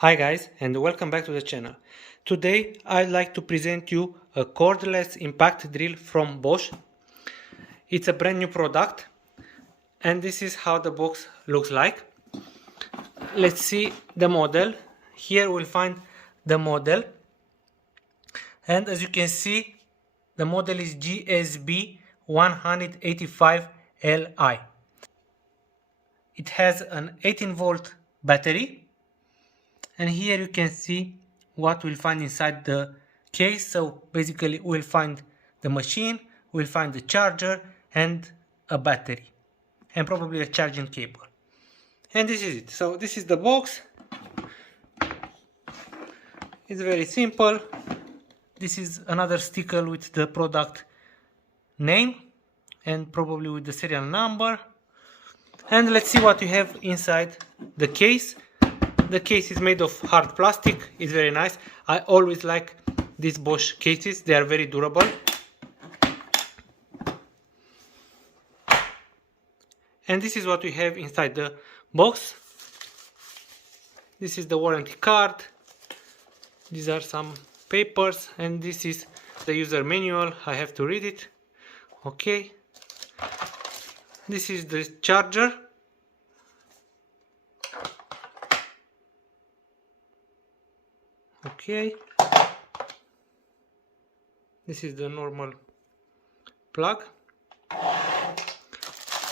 Hi guys, and welcome back to the channel. Today I'd like to present you a cordless impact drill from Bosch. It's a brand new product and this is how the box looks like. Let's see the model. Here we'll find the model, and as you can see the model is GSB 185Li. It has an 18 volt battery. And here you can see what we'll find inside the case. So basically we'll find the machine, we'll find the charger and a battery and probably a charging cable. And this is it. So this is the box. It's very simple. This is another sticker with the product name and probably with the serial number. And let's see what you have inside the case. The case is made of hard plastic. It's very nice. I always like these Bosch cases. They are very durable. And this is what we have inside the box. This is the warranty card. These are some papers, and this is the user manual. I have to read it. Okay. This is the charger. Okay, this is the normal plug,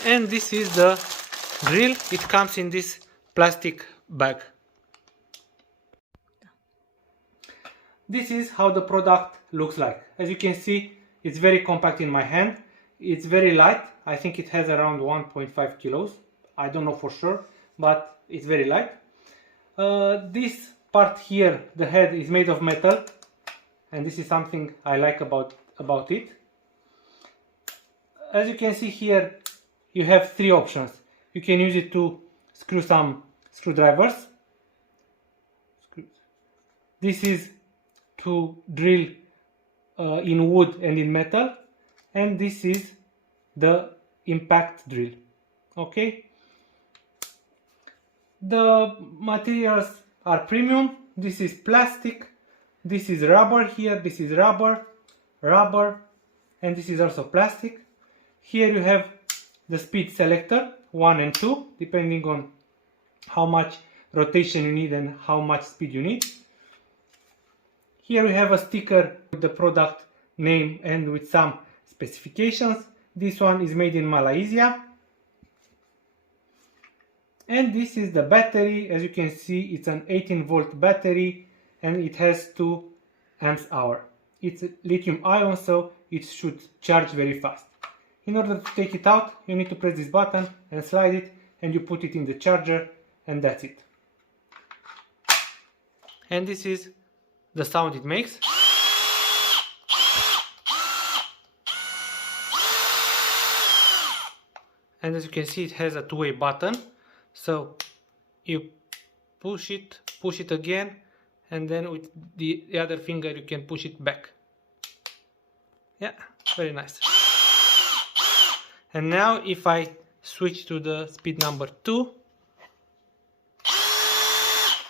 and this is the drill. It comes in this plastic bag. This is how the product looks like. As you can see, it's very compact in my hand. It's very light. I think it has around 1.5 kilos. I don't know for sure, but it's very light. This part here, the head, is made of metal, and this is something I like about it. As you can see here, you have three options. You can use it to screw some screwdrivers. This is to drill in wood and in metal, and this is the impact drill. Okay, the materials are premium. This is plastic, this is rubber here, this is rubber, and this is also plastic. Here you have the speed selector 1 and 2, depending on how much rotation you need and how much speed you need. Here we have a sticker with the product name and with some specifications. This one is made in Malaysia. And this is the battery. As you can see, it's an 18 volt battery and it has 2 amps hour. It's lithium ion, so it should charge very fast. In order to take it out, you need to press this button and slide it, and you put it in the charger, and that's it. And this is the sound it makes. And as you can see, it has a two-way button. So you push it again, and then with the other finger you can push it back. Yeah, very nice. And now if I switch to the speed number 2,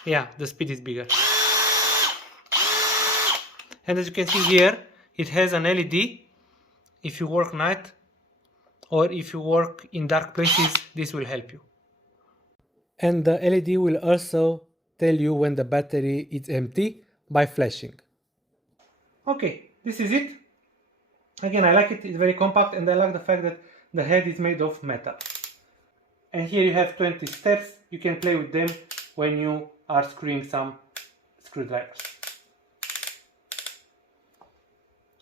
yeah, the speed is bigger. And as you can see here, it has an LED. If you work night or if you work in dark places, this will help you. And the LED will also tell you when the battery is empty by flashing. Okay, this is it. Again, I like it. It's very compact, and I like the fact that the head is made of metal. And here you have 20 steps. You can play with them when you are screwing some screwdrivers.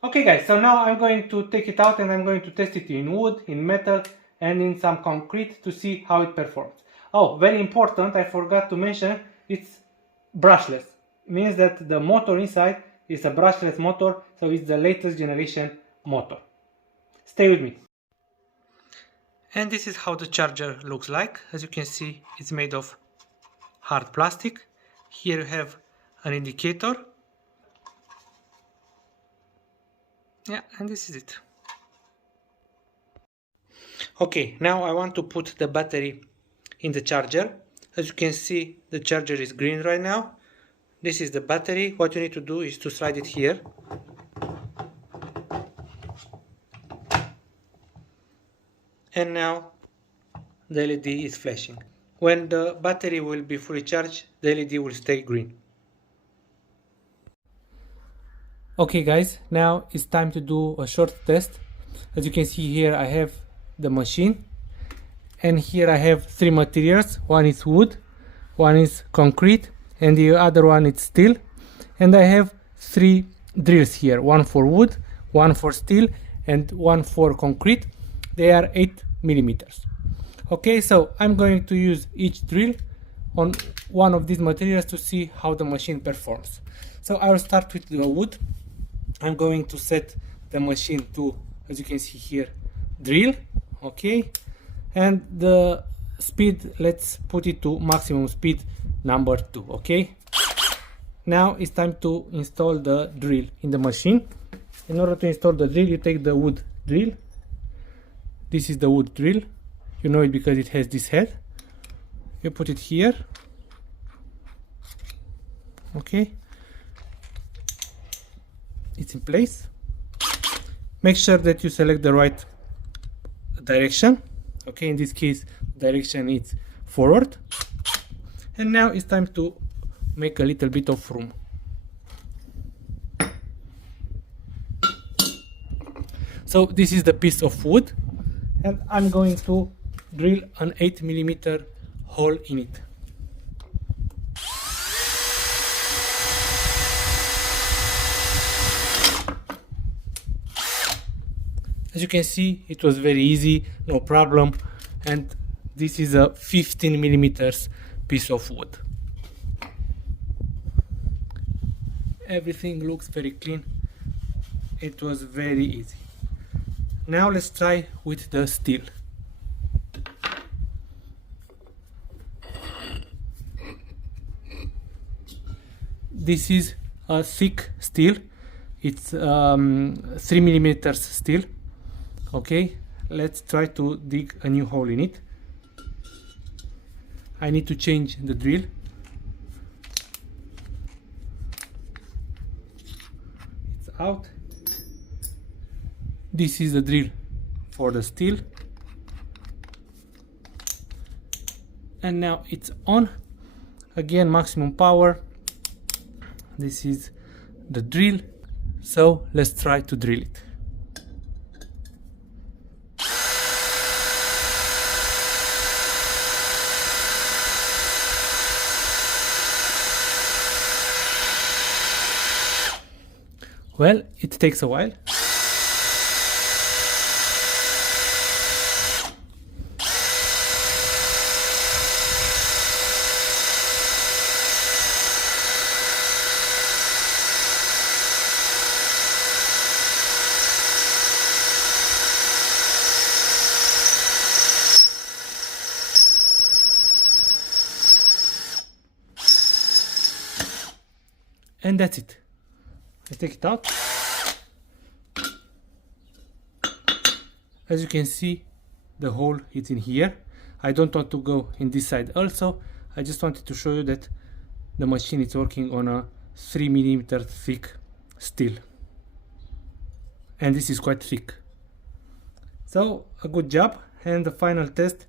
Okay guys, so now I'm going to take it out and I'm going to test it in wood, in metal and in some concrete to see how it performs. Oh, very important, I forgot to mention, it's brushless. It means that the motor inside is a brushless motor, so it's the latest generation motor. Stay with me. And this is how the charger looks like. As you can see, it's made of hard plastic. Here you have an indicator. Yeah, and this is it. Okay, now I want to put the battery in the charger. As you can see, the charger is green right now. This is the battery. What you need to do is to slide it here. And now the LED is flashing. When the battery will be fully charged, the LED will stay green. Okay guys, now it's time to do a short test. As you can see here, I have the machine, and here I have three materials. One is wood, one is concrete, and the other one is steel. And I have three drills here, one for wood, one for steel, and one for concrete. They are 8 millimeters. Okay, so I'm going to use each drill on one of these materials to see how the machine performs. So I will start with the wood. I'm going to set the machine to, as you can see here, drill. Okay, and the speed, let's put it to maximum speed number 2. Okay, now it's time to install the drill in the machine. In order to install the drill, you take the wood drill. This is the wood drill. You know it because it has this head. You put it here. Okay, it's in place. Make sure that you select the right direction. Okay, in this case, direction is forward. And now it's time to make a little bit of room. So this is the piece of wood, and I'm going to drill an 8 millimeter hole in it. As you can see, it was very easy, no problem, and this is a 15 millimeters piece of wood. Everything looks very clean. It was very easy. Now let's try with the steel. This is a thick steel. It's 3 millimeters steel. Okay, let's try to dig a new hole in it. I need to change the drill. It's out. This is the drill for the steel. And now it's on. Again, maximum power. This is the drill. So let's try to drill it. Well, it takes a while. And that's it. I take it out. As you can see, the hole is in here. I don't want to go in this side also. I just wanted to show you that the machine is working on a 3 millimeter thick steel. And this is quite thick. So a good job. And the final test,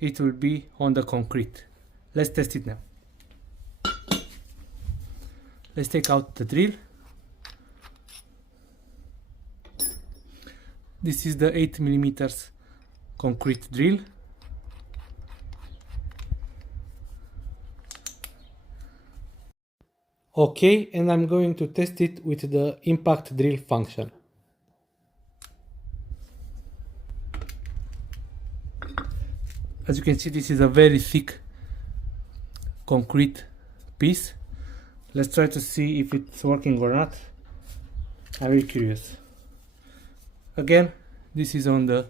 it will be on the concrete. Let's test it now. Let's take out the drill. This is the 8 millimeters concrete drill. Okay, and I'm going to test it with the impact drill function. As you can see, this is a very thick concrete piece. Let's try to see if it's working or not. I'm really curious. Again, this is on the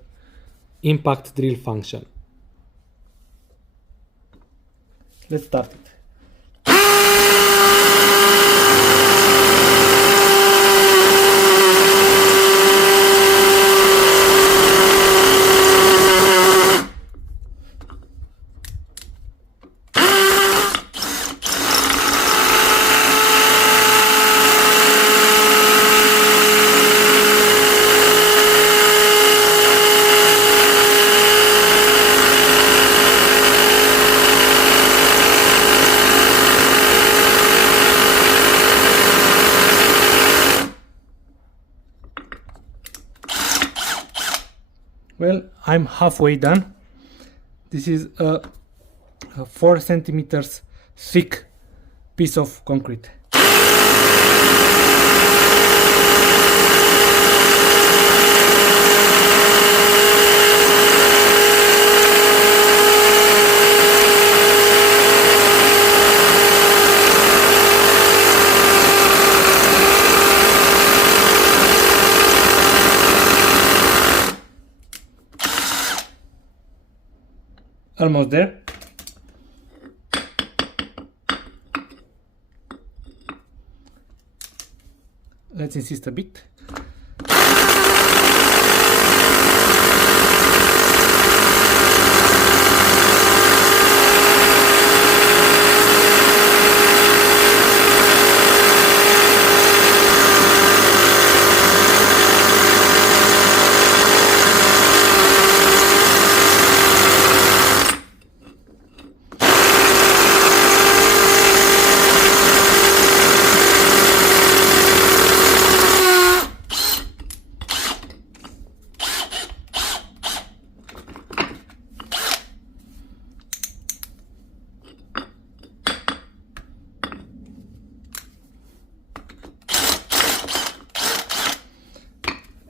impact drill function. Let's start it. I'm halfway done. This is a 4 centimeters thick piece of concrete. Almost there. Let's insist a bit.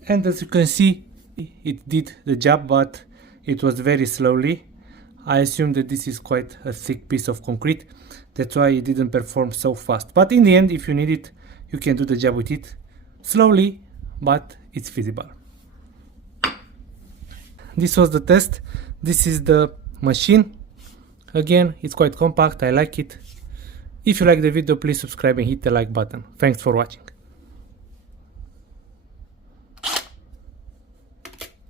And as you can see, it did the job, but it was very slowly. I assume that this is quite a thick piece of concrete, that's why it didn't perform so fast. But in the end, if you need it, you can do the job with it slowly, but it's feasible. This was the test. This is the machine. Again, it's quite compact, I like it. If you like the video, please subscribe and hit the like button. Thanks for watching.